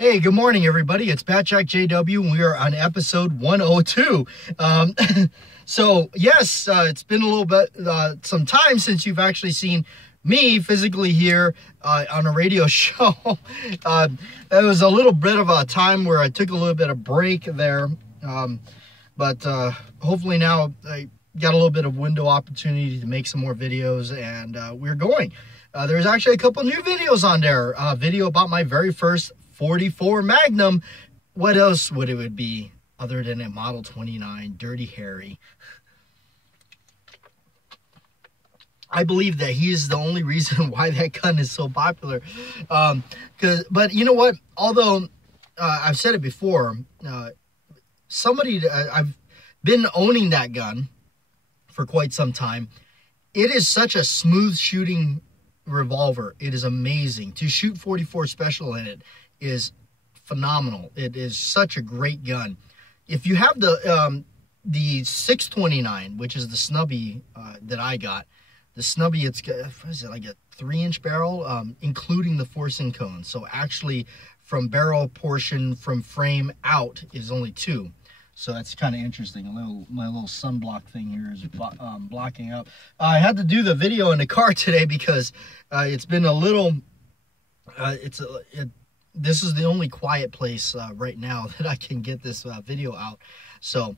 Hey, good morning, everybody. It's BATJAC J.W. and we are on episode 102. So, yes, it's been a little bit, some time since you've actually seen me physically here on a radio show. It was a little bit of a time where I took a little bit of break there. But hopefully now I got a little bit of window opportunity to make some more videos, and we're going. There's actually a couple new videos on there. A video about my very first 44 Magnum. What else would it would be other than a Model 29 Dirty Harry? I believe that he is the only reason why that gun is so popular. But you know what? Although I've said it before, I've been owning that gun for quite some time. It is such a smooth shooting revolver. It is amazing. To shoot 44 special in it is phenomenal. It is such a great gun. If you have the 629, which is the snubby that I got, the snubby, it's what is it, like a 3-inch barrel, including the forcing cone. So actually, from barrel portion from frame out is only 2. So that's kind of interesting. My little sunblock thing here is blocking up. I had to do the video in the car today because it's been a little. This is the only quiet place right now that I can get this video out. So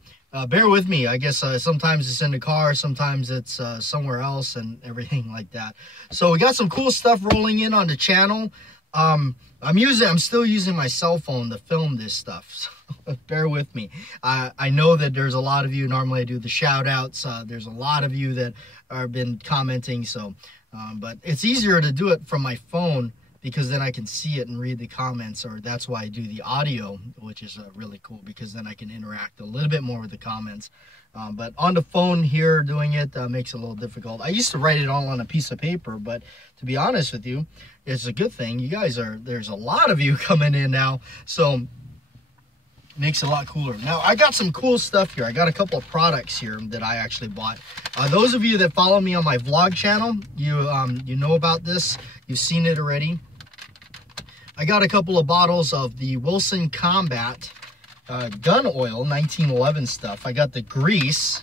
bear with me. I guess sometimes it's in the car, sometimes it's somewhere else, and everything like that. So we got some cool stuff rolling in on the channel. I'm still using my cell phone to film this stuff, so bear with me. I know that there's a lot of you, normally I do the shout outs, there's a lot of you that have been commenting, so but it's easier to do it from my phone because then I can see it and read the comments, or that's why I do the audio, which is really cool because then I can interact a little bit more with the comments. But on the phone here doing it makes it a little difficult. I used to write it all on a piece of paper, but to be honest with you, it's a good thing. You guys there's a lot of you coming in now, so makes it a lot cooler. Now, I got some cool stuff here. I got a couple of products here that I actually bought. Those of you that follow me on my vlog channel, you know about this. You've seen it already. I got a couple of bottles of the Wilson Combat gun oil, 1911 stuff. I got the grease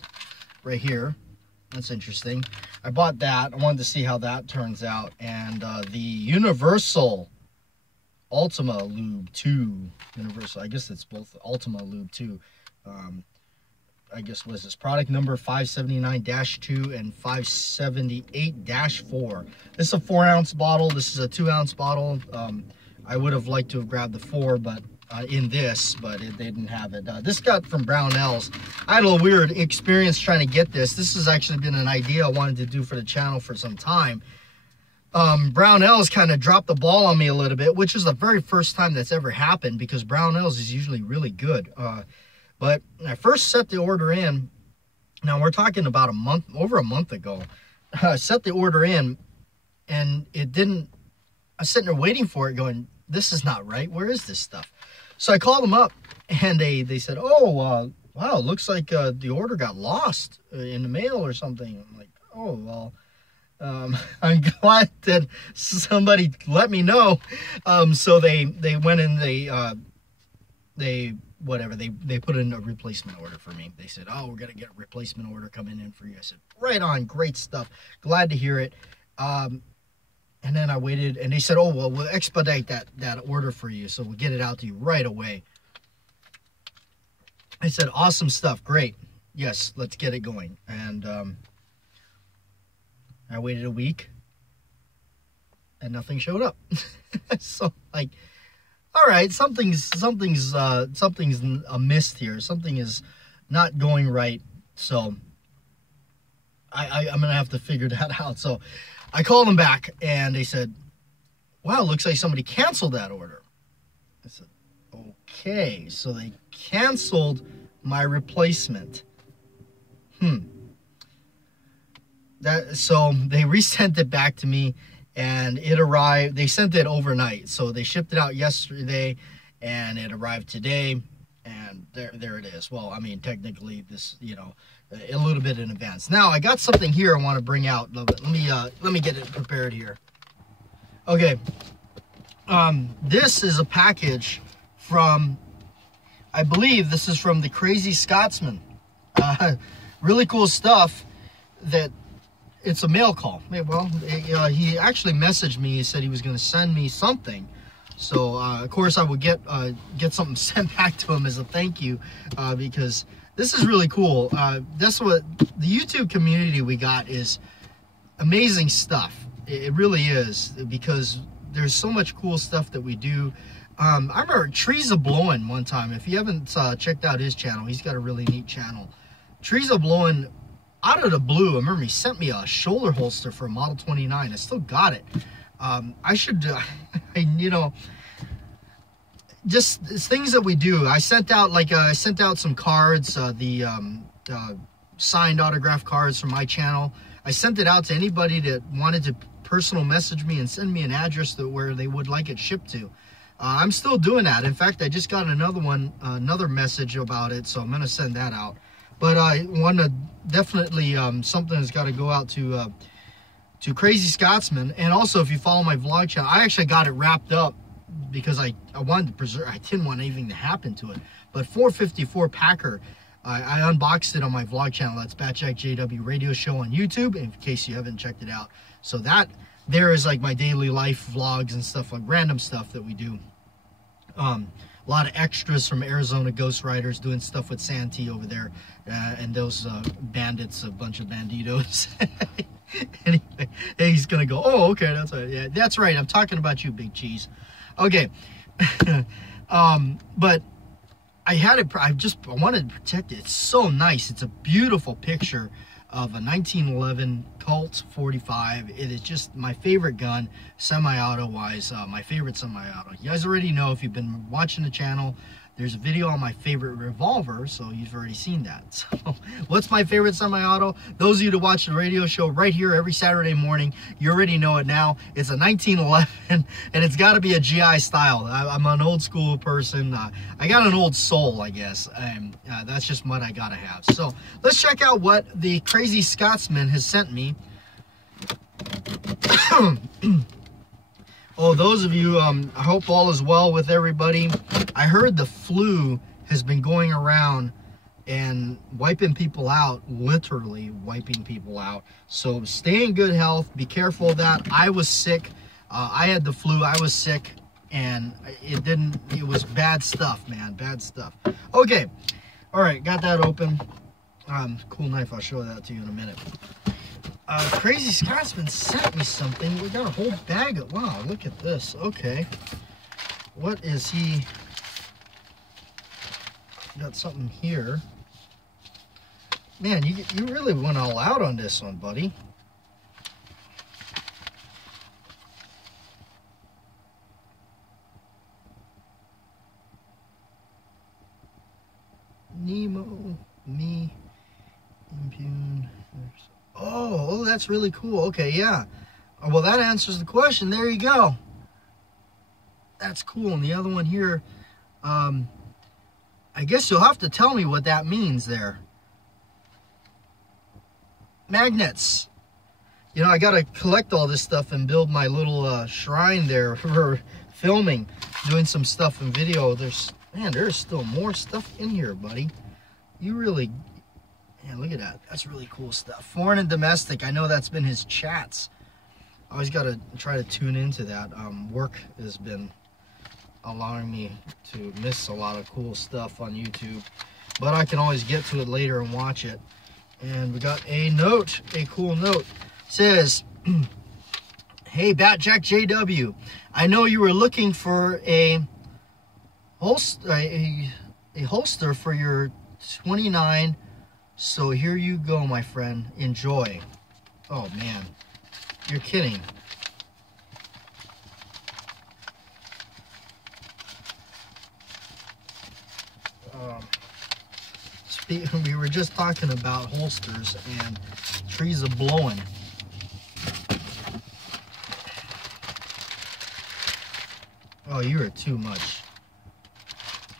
right here. That's interesting. I bought that. I wanted to see how that turns out. And the Universal Ultima Lube 2. Universal, I guess it's both Ultima Lube 2. I guess was this product number 579-2 and 578-4. This is a 4-ounce bottle. This is a 2-ounce bottle. I would have liked to have grabbed the 4, but in this, but they didn't have it. This got from Brownells. I had a little weird experience trying to get this. This has actually been an idea I wanted to do for the channel for some time. Brownells kind of dropped the ball on me a little bit, which is the very first time that's ever happened because Brownells is usually really good. But I first set the order in. Now we're talking about over a month ago. I set the order in, and it didn't. I was sitting there waiting for it, going, "This is not right. Where is this stuff?" So I called them up, and they said, "Oh, wow, looks like the order got lost in the mail or something." I'm like, "Oh, well, I'm glad that somebody let me know." So they went and they put in a replacement order for me. They said, "Oh, we're gonna get a replacement order coming in for you." I said, "Right on, great stuff. Glad to hear it." And then I waited, and they said, "Oh, well, we'll expedite that order for you, so we'll get it out to you right away." I said, "Awesome stuff, great. Yes, let's get it going." And I waited a week, and nothing showed up. So, like, all right, something's amiss here. Something is not going right. So I'm gonna have to figure that out. So I called them back, and they said, "Wow, looks like somebody canceled that order." I said, "Okay," so they canceled my replacement. So they resent it back to me, and it arrived. They sent it overnight, so they shipped it out yesterday, and it arrived today, and there it is. Well, I mean, technically, this, a little bit in advance. Now, I got something here I want to bring out. Let me get it prepared here. Okay. This is a package from, I believe this is from the Crazy Scotsman. Really cool stuff. That it's a mail call. Well, he actually messaged me. He said he was going to send me something. So, of course, I would get something sent back to him as a thank you, because this is really cool. That's what the YouTube community we got is amazing stuff. It really is, because there's so much cool stuff that we do. I remember Trees of Blowing one time. If you haven't checked out his channel, he's got a really neat channel. Trees of Blowing, out of the blue, I remember he sent me a shoulder holster for a Model 29. I still got it. I should, you know, just things that we do. I sent out some cards, signed autograph cards from my channel. I sent it out to anybody that wanted to personal message me and send me an address where they would like it shipped to. I'm still doing that. In fact, I just got another message about it, so I'm gonna send that out. But I want to definitely, something has got to go out to Crazy Scotsman. And also, if you follow my vlog channel, I actually got it wrapped up because I wanted to preserve, I didn't want anything to happen to it. But 454 Packer, I unboxed it on my vlog channel. That's BATJAC J.W. radio show on YouTube, in case you haven't checked it out. So that, there is like my daily life vlogs and stuff, like random stuff that we do. A lot of extras from Arizona Ghost Riders doing stuff with Santee over there, and those bandits, a bunch of banditos. Anyway, he's gonna go, oh, okay, that's right. Yeah, that's right. I'm talking about you, Big Cheese. Okay, but I had it. I wanted to protect it. It's so nice. It's a beautiful picture of a 1911 Colt 45. It is just my favorite gun, semi-auto wise, my favorite semi-auto. You guys already know, if you've been watching the channel, there's a video on my favorite revolver, so you've already seen that. So what's my favorite semi-auto? Those of you that watch the radio show right here every Saturday morning, you already know it now. It's a 1911, and it's got to be a GI style. I'm an old school person. I got an old soul, I guess. That's just what I gotta have. So let's check out what the Crazy Scotsman has sent me. Oh, those of you, I hope all is well with everybody. I heard the flu has been going around and wiping people out, literally wiping people out. So stay in good health. Be careful of that. I was sick. I had the flu. I was sick, and it was bad stuff, man. Bad stuff. Okay. All right. Got that open. Cool knife. I'll show that to you in a minute. Crazy Scotsman sent me something. We got a whole bag of, wow, look at this. Okay. What is he? Got something here. Man, you really went all out on this one, buddy. Nemo, me, impugn. Oh, that's really cool. Okay, yeah. Well, that answers the question. There you go. That's cool. And the other one here, I guess you'll have to tell me what that means there. Magnets. You know, I got to collect all this stuff and build my little shrine there for filming, doing some stuff in video. Man, there's still more stuff in here, buddy. You really... Man, look at that. That's really cool stuff. Foreign and domestic. I know that's been his chats. I always got to try to tune into that. Work has been allowing me to miss a lot of cool stuff on YouTube. But I can always get to it later and watch it. And we got a note. A cool note. It says, hey, BATJAC J.W. I know you were looking for a holster for your 29. So here you go, my friend. Enjoy. Oh, man. You're kidding. We were just talking about holsters and Trees of Blowing. Oh, you are too much.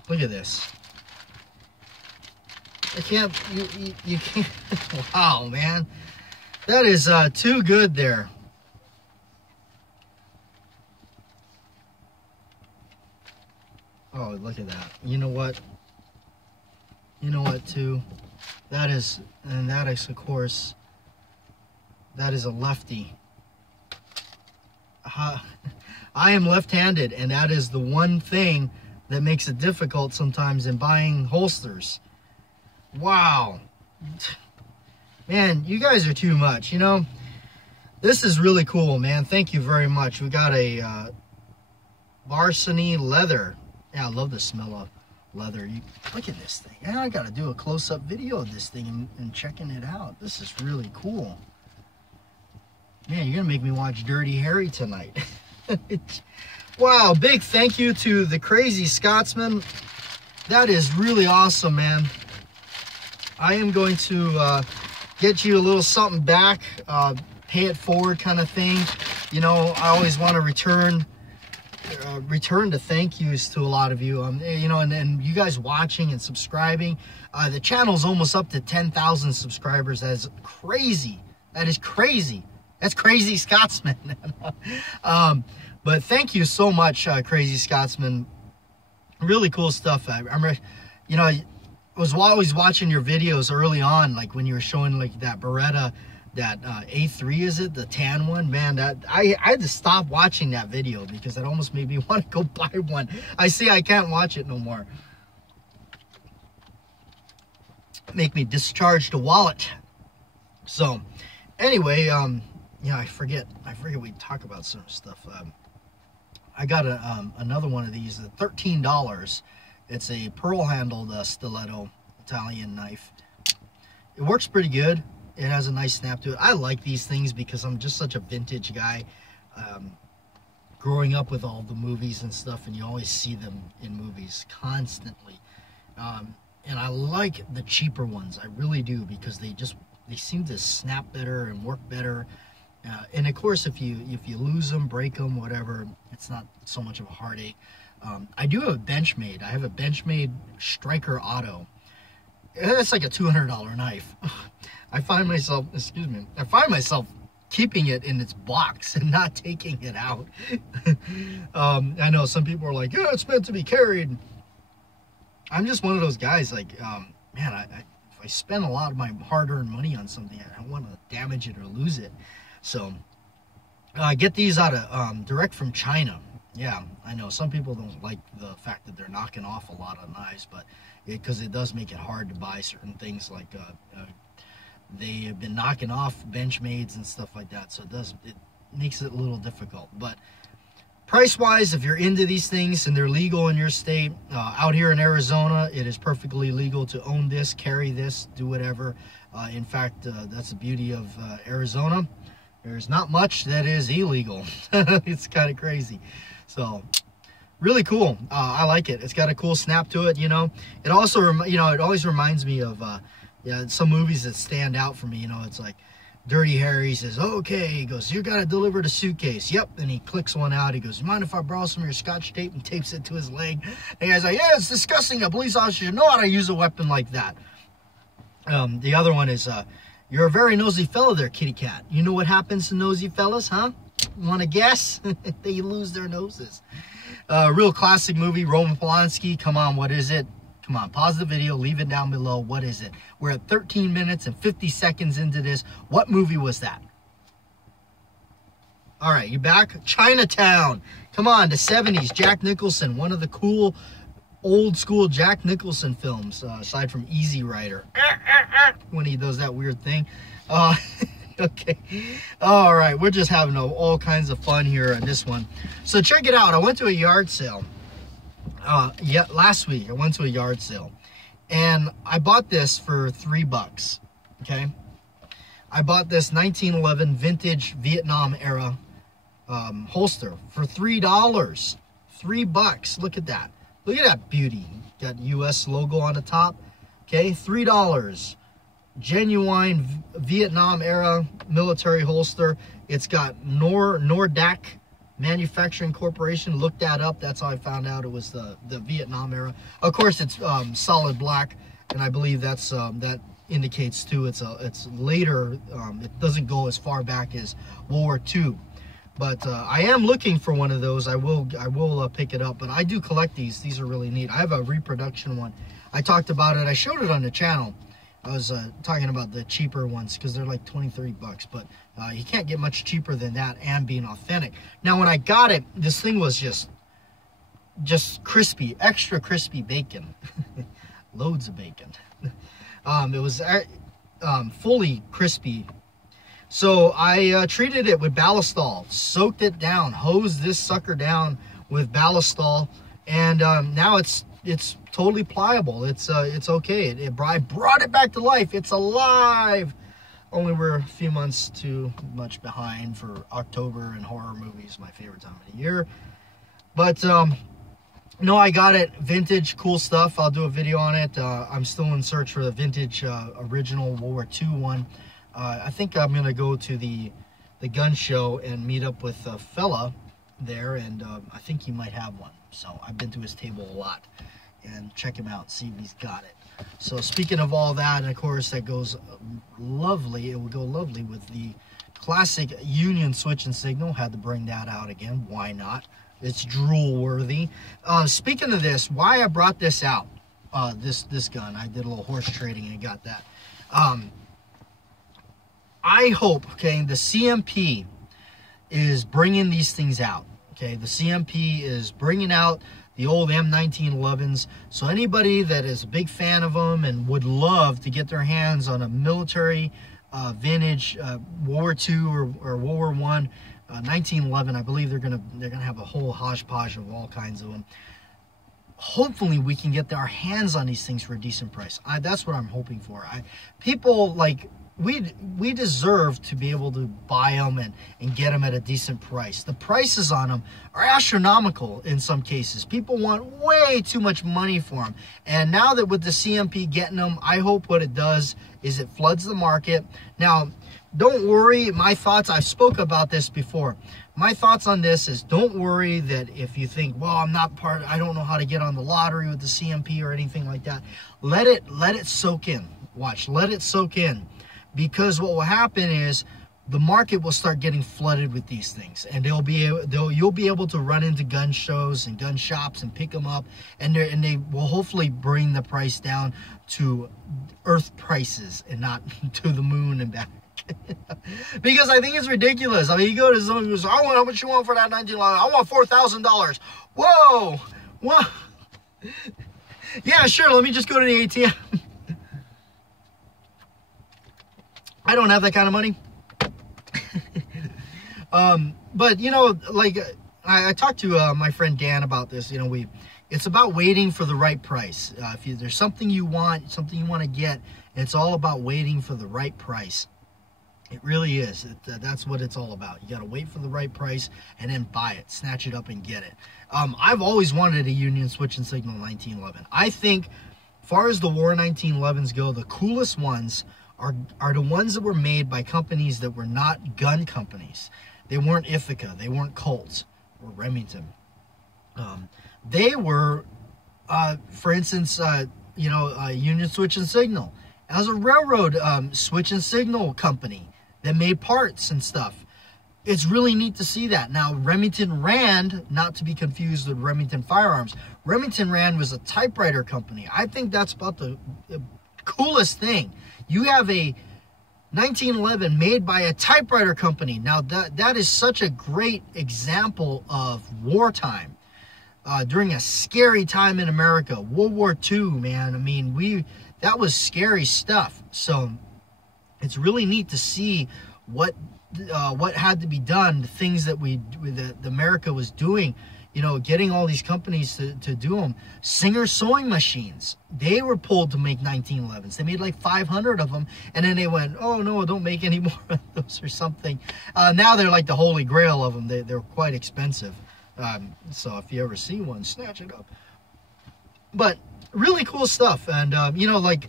Look at this. I can't, you can't, wow, man. That is too good there. Oh, look at that. You know what? You know what, too? That is, and that is, of course, that is a lefty. I am left-handed, and that is the one thing that makes it difficult sometimes in buying holsters. Wow. Man, you guys are too much, you know? This is really cool, man. Thank you very much. We got a Varsity leather. Yeah, I love the smell of leather. Look at this thing. Yeah, I got to do a close-up video of this thing and checking it out. This is really cool. Man, you're going to make me watch Dirty Harry tonight. Wow, big thank you to the Crazy Scotsman. That is really awesome, man. I am going to get you a little something back, pay it forward kind of thing. You know, I always want to return to thank yous to a lot of you. You know, and you guys watching and subscribing. The channel's almost up to 10,000 subscribers. That is crazy. That is crazy. That's Crazy Scotsman. But thank you so much, Crazy Scotsman. Really cool stuff. You know, I was always watching your videos early on, like when you were showing like that Beretta, that A3, is it, the tan one? Man, that I had to stop watching that video because that almost made me want to go buy one. I see I can't watch it no more. Make me discharge the wallet. So anyway, yeah, I forget we talk about certain stuff. I got another one of these at $13. It's a pearl-handled stiletto Italian knife. It works pretty good. It has a nice snap to it. I like these things because I'm just such a vintage guy. Growing up with all the movies and stuff, and you always see them in movies constantly. And I like the cheaper ones. I really do, because they seem to snap better and work better. And of course, if you lose them, break them, whatever, it's not so much of a heartache. I do have a Benchmade. I have a Benchmade Striker Auto. It's like a $200 knife. I find myself, excuse me, I find myself keeping it in its box and not taking it out. I know some people are like, yeah, it's meant to be carried. I'm just one of those guys, like, man, if I spend a lot of my hard-earned money on something, I don't want to damage it or lose it. So I get these out of direct from China. Yeah, I know some people don't like the fact that they're knocking off a lot of knives, but because it does make it hard to buy certain things, like they have been knocking off Benchmades and stuff like that, so it makes it a little difficult. But price wise, if you're into these things and they're legal in your state, out here in Arizona, it is perfectly legal to own this, carry this, do whatever. In fact, that's the beauty of Arizona. There's not much that is illegal. It's kind of crazy. So really cool. I like it. It's got a cool snap to it, you know. It also, you know, it always reminds me of yeah, some movies that stand out for me. You know, it's like Dirty Harry says, okay, he goes, you gotta deliver the suitcase. Yep. And he clicks one out. He goes, you mind if I borrow some of your Scotch tape, and tapes it to his leg? And the guy's like, yeah, it's disgusting. A police officer should know how to use a weapon like that. The other one is you're a very nosy fellow there, kitty cat. You know what happens to nosy fellas, huh? Want to guess? They lose their noses. Real classic movie, Roman Polanski. Come on, what is it? Come on, pause the video, leave it down below. What is it? We're at 13 minutes and 50 seconds into this. What movie was that? All right, you back? Chinatown. Come on, the 70s. Jack Nicholson, one of the cool old school Jack Nicholson films, aside from Easy Rider, when he does that weird thing. Okay, all right, we're just having all kinds of fun here on this one. So check it out. I went to a yard sale yeah, last week. I went to a yard sale and I bought this for $3. Okay, I bought this 1911 vintage Vietnam era holster for $3. $3. Look at that. Look at that beauty. Got US logo on the top. Okay, $3. Genuine Vietnam era military holster. It's got Nordak Manufacturing Corporation. Look that up. That's how I found out it was the Vietnam era. Of course, it's solid black, and I believe that's that indicates too it's later. It doesn't go as far back as World War II. But I am looking for one of those. I will pick it up. But I do collect these. These are really neat. I have a reproduction one. I talked about it. I showed it on the channel. I was talking about the cheaper ones because they're like 20-30 bucks. But you can't get much cheaper than that and being authentic. Now, when I got it, this thing was just crispy, extra crispy bacon. Loads of bacon. It was fully crispy. So I treated it with ballistol, soaked it down, hosed this sucker down with ballistol, and now it's totally pliable. It's okay. I brought it back to life. It's alive. Only we're a few months too much behind for October and horror movies, my favorite time of the year. But no, I got it. Vintage, cool stuff. I'll do a video on it. I'm still in search for the vintage original World War II one. I think I'm going to go to the gun show and meet up with a fella there, and I think he might have one. So I've been to his table a lot and check him out, see if he's got it. So speaking of all that, and of course that goes lovely, it will go lovely with the classic Union switch and signal. Had to bring that out again. Why not? It's drool worthy. Speaking of this, why I brought this out, this gun, I did a little horse trading and got that. I hope, okay, the CMP is bringing these things out. Okay, the CMP is bringing out the old M1911s. So anybody that is a big fan of them and would love to get their hands on a military vintage World War II or World War I 1911, I believe they're gonna have a whole hodgepodge of all kinds of them. Hopefully we can get our hands on these things for a decent price. That's what I'm hoping for. People like we deserve to be able to buy them and get them at a decent price. The prices on them are astronomical in some cases. People want way too much money for them. And now that with the CMP getting them, I hope what it does is it floods the market. Now, don't worry, my thoughts, I've spoke about this before. My thoughts on this is, don't worry that if you think, well, I don't know how to get on the lottery with the CMP or anything like that. Let it soak in. Watch, let it soak in. Because what will happen is the market will start getting flooded with these things, and you'll be able to run into gun shows and gun shops and pick them up, and they will hopefully bring the price down to earth prices and not to the moon and back. Because I think it's ridiculous. I mean, you go to someone who goes, I want, how much you want for that 1911? I want $4,000. Whoa, what? Yeah, sure. Let me just go to the ATM. I don't have that kind of money. But you know, like I talked to my friend Dan about this. You know, it's about waiting for the right price. If there's something you want, something you want to get, it's all about waiting for the right price. It really is. That's what it's all about. You got to wait for the right price and then buy it, snatch it up and get it. I've always wanted a Union switch and signal 1911. I think, as far as the War 1911s go, the coolest ones are the ones that were made by companies that were not gun companies. They weren't Ithaca, they weren't Colt or Remington. They were, for instance, Union Switch and Signal. It was a railroad switch and signal company that made parts and stuff. It's really neat to see that. Now, Remington Rand, not to be confused with Remington Firearms, Remington Rand was a typewriter company. I think that's about the coolest thing. You have a 1911 made by a typewriter company. Now, that is such a great example of wartime. During a scary time in America. World War II, man. I mean, that was scary stuff. So it's really neat to see what had to be done, the things that America was doing, you know, getting all these companies to do them. Singer sewing machines, they were pulled to make 1911s. They made like 500 of them, and then they went, oh no, don't make any more of those or something. Now they're like the holy grail of them. They're quite expensive. So if you ever see one, snatch it up. But really cool stuff. And you know, like,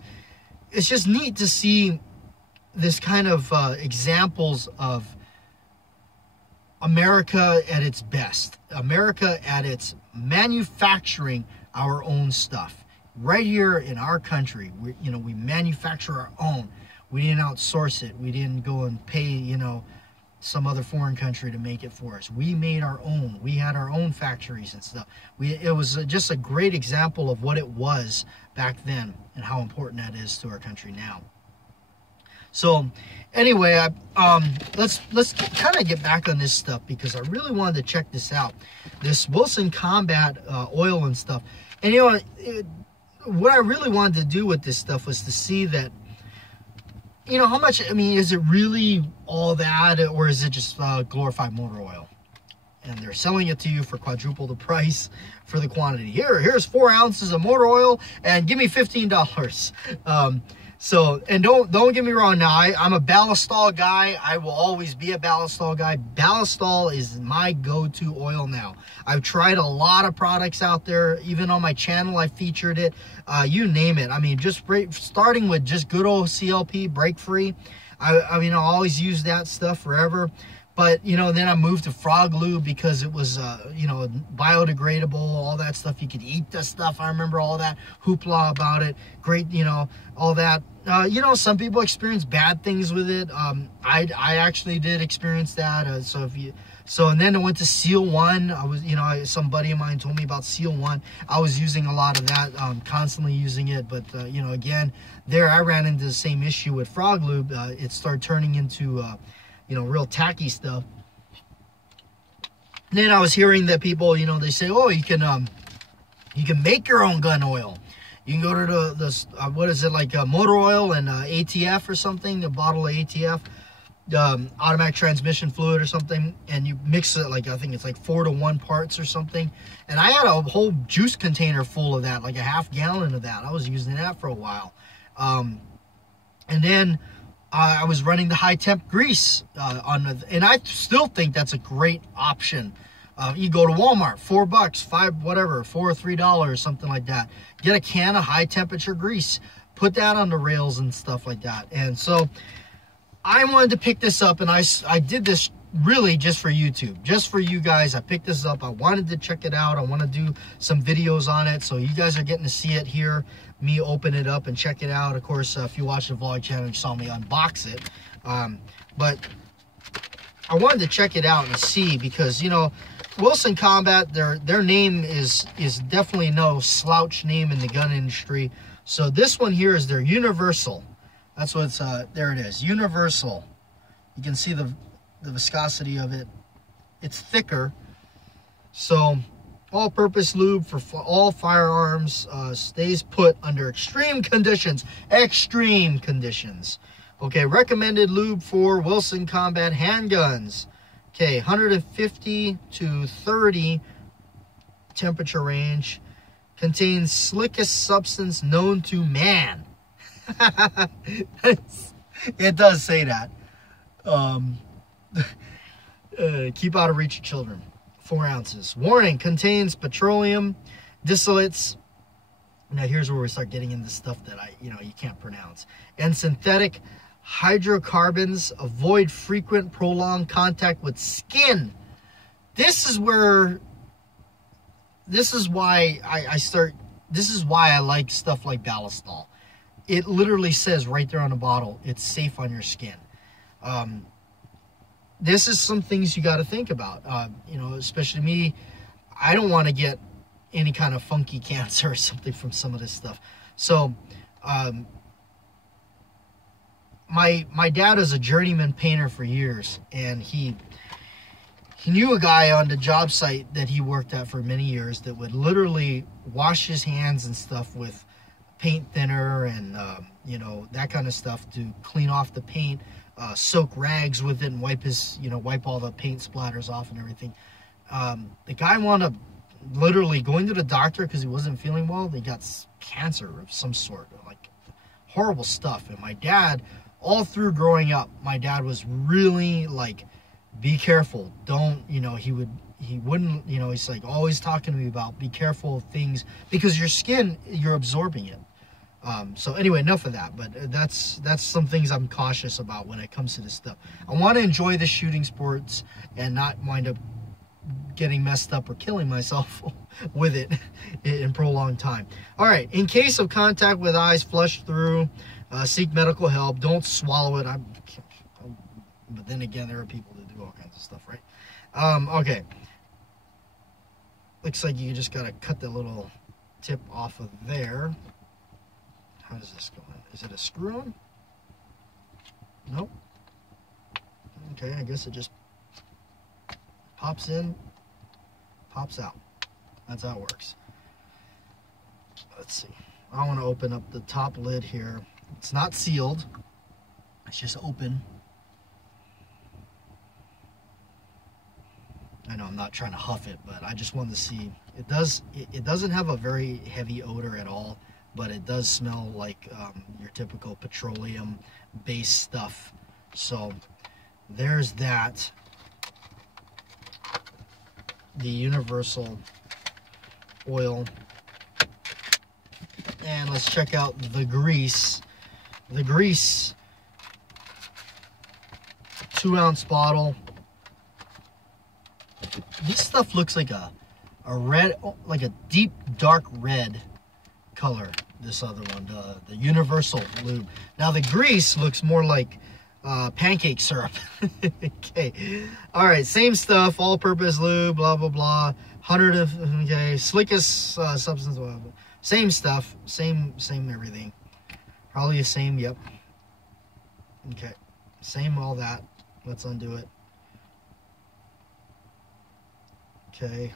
it's just neat to see this kind of examples of America at its best. America at its manufacturing our own stuff. Right here in our country, we manufacture our own. We didn't outsource it. We didn't go and pay, some other foreign country to make it for us. We made our own. We had our own factories and stuff. It was just a great example of what it was back then and how important that is to our country now. So anyway, let's kind of get back on this stuff, because I really wanted to check this out, this Wilson Combat oil and stuff. And you know, what I really wanted to do with this stuff was to see that, you know, how much, I mean, is it really all that, or is it just glorified motor oil? And they're selling it to you for quadruple the price for the quantity. Here's 4 ounces of motor oil, and give me $15. So, and don't get me wrong. Now, I'm a Ballistol guy. I will always be a Ballistol guy. Ballistol is my go-to oil now. I've tried a lot of products out there. Even on my channel, I featured it. You name it. I mean, just starting with just good old CLP, brake free. I mean, I'll always use that stuff forever. But, you know, then I moved to Frog Lube because it was, you know, biodegradable, all that stuff. You could eat the stuff. I remember all that hoopla about it. Great, you know, all that. You know, some people experience bad things with it. I actually did experience that. And then I went to Seal One. I was, you know, some buddy of mine told me about Seal One. I was using a lot of that, constantly using it. But, you know, again, there I ran into the same issue with Frog Lube. It started turning into, you know, real tacky stuff. And then I was hearing that people, you know, they say, oh, you can make your own gun oil. You can go to the what is it, like motor oil and ATF or something, a bottle of ATF, automatic transmission fluid or something, and you mix it, like I think it's like 4-to-1 parts or something. And I had a whole juice container full of that, like a half gallon of that. I was using that for a while. And then I was running the high temp grease and I still think that's a great option. You go to Walmart, $4, $5, whatever, $4 or $3, something like that. Get a can of high temperature grease, put that on the rails and stuff like that. And so I wanted to pick this up, and I did this really just for YouTube, just for you guys. I picked this up. I wanted to check it out. I want to do some videos on it, so you guys are getting to see it here, me open it up and check it out. Of course, if you watch the vlog channel, you saw me unbox it. But I wanted to check it out and see, because, you know, Wilson Combat, their name is definitely no slouch name in the gun industry. So this one here is their Universal. That's what it's, there it is, Universal. You can see the viscosity of it. It's thicker. So all-purpose lube for all firearms, stays put under extreme conditions. Extreme conditions. Okay, recommended lube for Wilson Combat handguns. Okay, 150 to 30 temperature range. Contains slickest substance known to man. It does say that. Keep out of reach of children. 4 ounces. Warning, contains petroleum distillates. Now here's where we start getting into stuff that you can't pronounce. And synthetic hydrocarbons. Avoid frequent prolonged contact with skin. This is why I like stuff like Ballistol. It literally says right there on the bottle, it's safe on your skin. This is some things you got to think about. You know, especially me, I don't want to get any kind of funky cancer or something from some of this stuff. So, my dad is a journeyman painter for years, and he knew a guy on the job site that he worked at for many years that would literally wash his hands and stuff with paint thinner and you know, that kind of stuff to clean off the paint, soak rags with it and wipe all the paint splatters off and everything. The guy wound up literally going to the doctor because he wasn't feeling well. They got cancer of some sort, like horrible stuff. And my dad, all through growing up, my dad was really like, be careful. Don't, you know, he wouldn't, you know, he's like always talking to me about be careful of things because your skin, you're absorbing it. So anyway, enough of that, but that's some things I'm cautious about when it comes to this stuff. I want to enjoy the shooting sports and not wind up getting messed up or killing myself with it in prolonged time. All right, in case of contact with eyes flushed through, seek medical help. Don't swallow it. But then again, there are people that do all kinds of stuff, right? Okay. Looks like you just got to cut the little tip off of there. How does this go in? Is it a screw-on? Nope. Okay, I guess it just pops in, pops out. That's how it works. Let's see. I want to open up the top lid here. It's not sealed. It's just open. I know I'm not trying to huff it, but I just wanted to see. It doesn't have a very heavy odor at all, but it does smell like your typical petroleum-based stuff. So there's that. The universal oil. And let's check out the grease. The grease, 2-ounce bottle. This stuff looks like a red, like a deep dark red color. This other one, the universal lube. Now the grease looks more like pancake syrup. Okay, all right, same stuff, all-purpose lube, blah blah blah. 100 of okay, slickest substance oil. Same stuff, same everything. Probably the same. Yep. Okay, same all that. Let's undo it. Okay.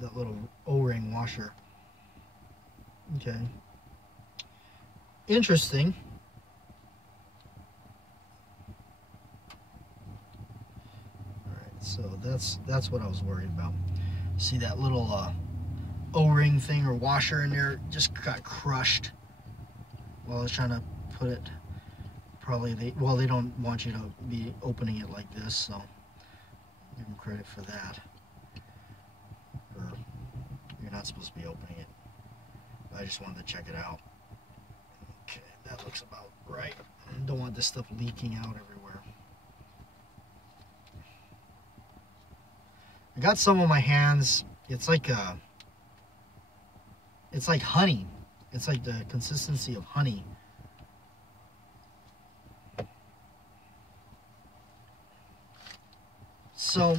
That little O-ring washer. Okay. Interesting. All right, so that's what I was worried about. See that little O-ring thing or washer in there just got crushed while I was trying to put it. Probably they don't want you to be opening it like this, so give them credit for that. Or you're not supposed to be opening it. I just wanted to check it out. Okay, that looks about right. Don't want this stuff leaking out everywhere. I got some on my hands. It's like honey. It's like the consistency of honey. So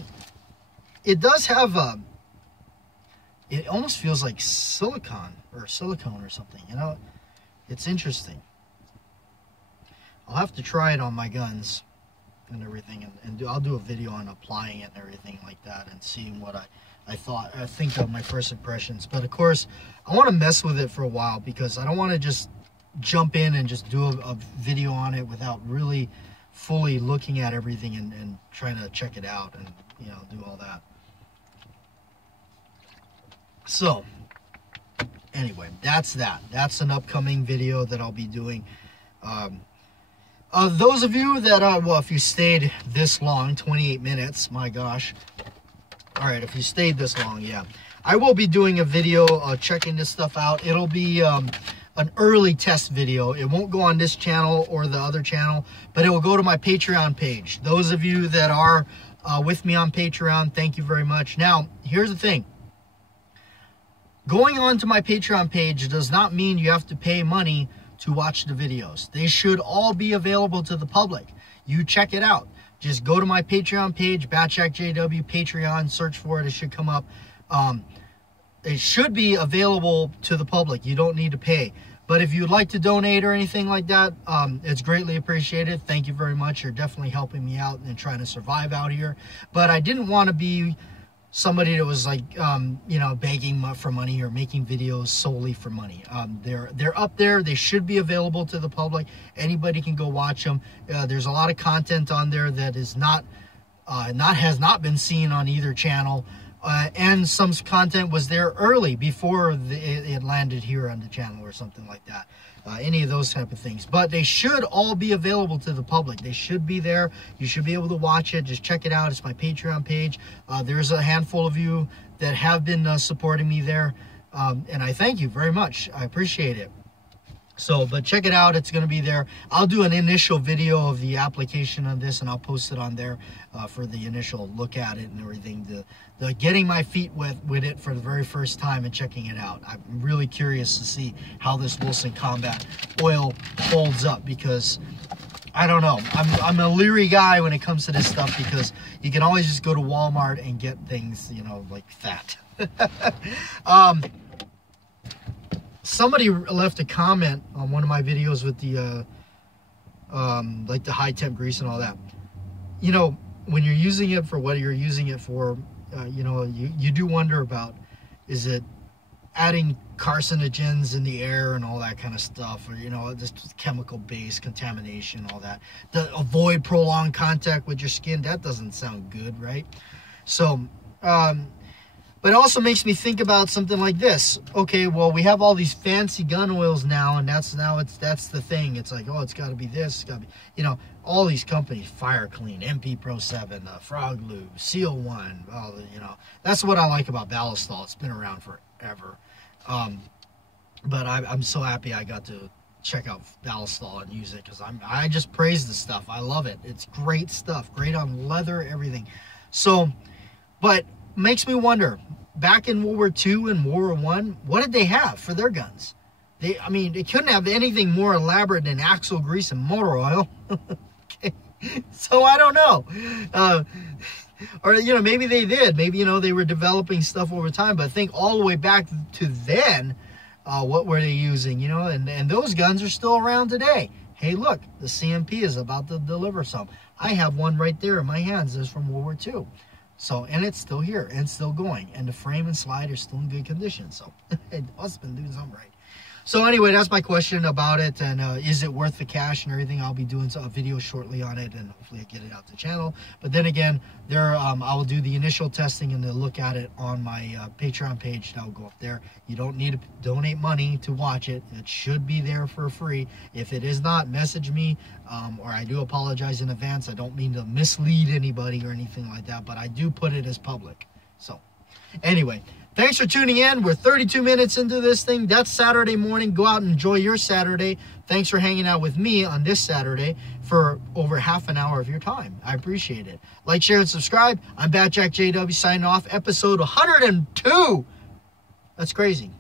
it does have it almost feels like silicone or something, you know. It's interesting. I'll have to try it on my guns and everything, and I'll do a video on applying it and everything like that, and seeing what I think of my first impressions. But of course, I want to mess with it for a while, because I don't want to just jump in and just do a video on it without really fully looking at everything and trying to check it out and, you know, do all that. So anyway, that's an upcoming video that I'll be doing. Those of you that well, if you stayed this long, 28 minutes, my gosh. All right, if you stayed this long, yeah, I will be doing a video checking this stuff out. It'll be an early test video. It won't go on this channel or the other channel, but it will go to my Patreon page. Those of you that are with me on Patreon, thank you very much. Now, here's the thing. Going on to my Patreon page does not mean you have to pay money to watch the videos. They should all be available to the public. You check it out. Just go to my Patreon page, BATJAC J.W. Patreon, search for it. It should come up. It should be available to the public. You don't need to pay. But if you'd like to donate or anything like that, it's greatly appreciated. Thank you very much. You're definitely helping me out and trying to survive out here. But I didn't want to be somebody that was like, you know, begging for money or making videos solely for money. They're up there. They should be available to the public. Anybody can go watch them. There's a lot of content on there that is has not been seen on either channel. And some content was there early before it landed here on the channel or something like that. Any of those type of things. But they should all be available to the public. They should be there. You should be able to watch it. Just check it out. It's my Patreon page. There's a handful of you that have been supporting me there. And I thank you very much. I appreciate it. So, but check it out. It's going to be there. I'll do an initial video of the application on this, and I'll post it on there for the initial look at it and everything. The getting my feet wet with it for the very first time and checking it out. I'm really curious to see how this Wilson Combat oil holds up, because I don't know. I'm a leery guy when it comes to this stuff because you can always just go to Walmart and get things, you know, like that. Somebody left a comment on one of my videos with the like the high temp grease and all that. You know, when you're using it for what you're using it for, you know, you do wonder about, is it adding carcinogens in the air and all that kind of stuff, or, you know, just chemical based contamination, all that. Avoid prolonged contact with your skin. That doesn't sound good, right? So, but it also makes me think about something like this. Okay, well, we have all these fancy gun oils now, and that's the thing. It's like, oh, it's got to be this, it's got to be, you know, all these companies, Fire Clean, MP Pro 7, Frog Lube, Seal One, all the, you know, that's what I like about Ballistol. It's been around forever. But I'm so happy I got to check out Ballistol and use it, because I just praise the stuff. I love it. It's great stuff, great on leather, everything. So, but makes me wonder, back in World War II and World War I, what did they have for their guns? I mean, they couldn't have anything more elaborate than axle grease and motor oil. Okay. So I don't know. Or, you know, maybe they did. Maybe, you know, they were developing stuff over time. But think all the way back to then, what were they using, you know? And those guns are still around today. Hey, look, the CMP is about to deliver some. I have one right there in my hands. It's from World War II. So, and it's still here and still going. And the frame and slide are still in good condition. So, it must have been doing something right. So anyway, that's my question about it, and is it worth the cash and everything. I'll be doing a video shortly on it, and hopefully I get it out to the channel. But then again, I will do the initial testing and then look at it on my Patreon page. That will go up there. You don't need to donate money to watch it. It should be there for free. If it is not, message me, or I do apologize in advance. I don't mean to mislead anybody or anything like that, but I do put it as public. So anyway, thanks for tuning in. We're 32 minutes into this thing. That's Saturday morning. Go out and enjoy your Saturday. Thanks for hanging out with me on this Saturday for over half an hour of your time. I appreciate it. Like, share, and subscribe. I'm BATJAC J.W. signing off. Episode 102. That's crazy.